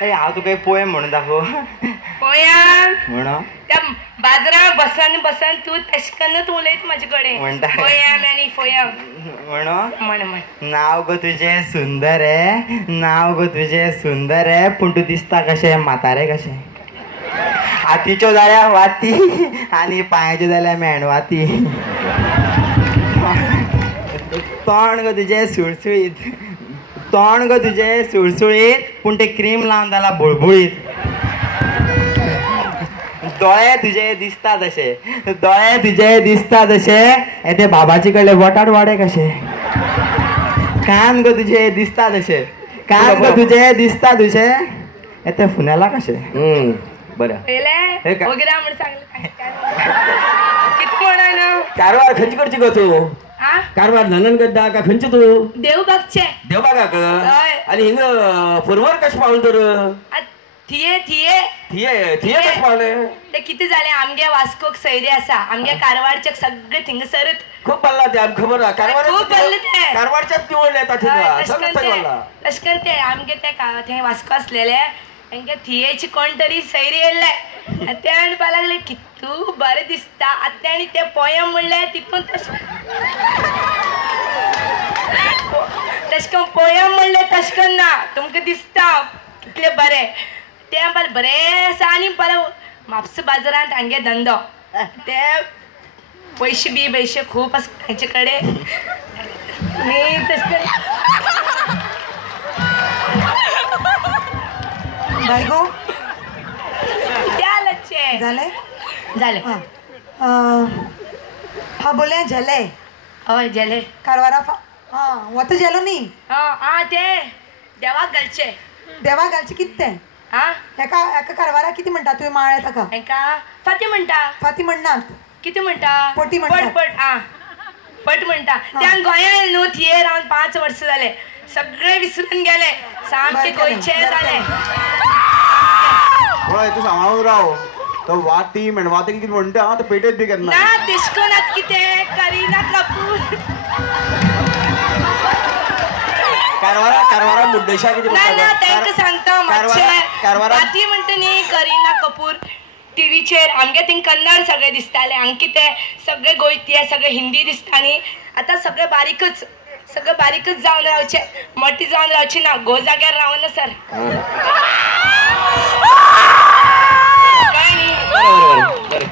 हांव तुका एक पोयम म्हणून दाखव. पोयम म्हणो त्या बाजारात बसन तू तशकनच उलयत म्हाजे कडेन म्हणटा पोयम आनी पोयम म्हणो म्हण नाव गो तुझे सुंदर आहे, नाव गो तुझे सुंदर आहे, पूण तू दिसता कशें म्हातारे कशें. हातीच्यो जाल्यार वाती आनी पांयाच्यो जाल्यार मेणवाती. तोंड गो तुजें सुळसुळीत, तोंड गो तुजें सुळसुळीत, पूण ते क्रीम लावन जाला बुळबुळीत. दोळे तुजे दिसता तशे, दोळे तुजे दिसता तशे, ते बाबाचे कडले वटाट वाडे कशे. कान गो तुजे दिसता तशे, कान गो तुजे दिसता तुझे, ते फुनेला कशे. बरं वगैरे म्हणून सांगलं किती म्हणा कारवार खंयची करची गो तू. कारवार नंदन गद्दा का खंयची तू. देवबागचे देवबागाक आणि हिंग पुरवर कशें पावले तर. थिये थिये थिये थिये कशें पावले. ते किती जाले आमगे वास्कोक सैरी आसा आमगे कारवारचे सगळे थिंगसरत खूप भरला ते आमकां खबर आहा. खूप भरले ते कारवारच्याच निवडले येता थिंगा तशकन ते आमगे ते वास्को असलेले तांगे थियेची कोण तरी सैरी येयल्ले ते आनी पळय लागले कितू बरें दिसता. आतां तांणी ते पोयम म्हणले तितून तशकन पोयम म्हणले तशकन ना तुमकां दिसता कितले बरें ते बरें आसा. आनी पळय म्हापसा बाजारांत हांगे धंदो ते पयशे बी पयशे खूब आसा तांचे कडेन न्ही तशकन बायगो त्यालचे झाले झाले. हा बोले झेले हय जेले कारवारा वत जेलो न्ही. ते देवाक घालचे. देवाक घालचे कितें तें. एका एका कारवारा कितें म्हणटा तुवें माळे ताका. एका फाती म्हणटा. फाती म्हणनात कितें म्हणटा. पटी म्हणटा. पट म्हणटा. त्या गोंयांत न्हू थिये रावन 5 वर्सां जाले सगळे विसरून गेले सामके गोंयचे जाले. हय तूं सांबाळून राव. तो वाती मेणवाती कितें म्हणटा तो पेटेत बी केन्ना ना तिश्कोनात कितें करिना कपूर. कारवारा मुड्डेशा कितें ना ना तांकां सांगता मातशें. वाती म्हणटा न्ही करिना कपूर टीव्हीचेर आमगे थिंग कन्नड सगळे दिसताले हांगा कितें सगळे गोंयचे सगळे हिंदी दिसता न्ही. आतां सगळे बारीकच जावन रावचे मोठी जावन रावची ना गो जाग्यार रावना सर. काय न्ही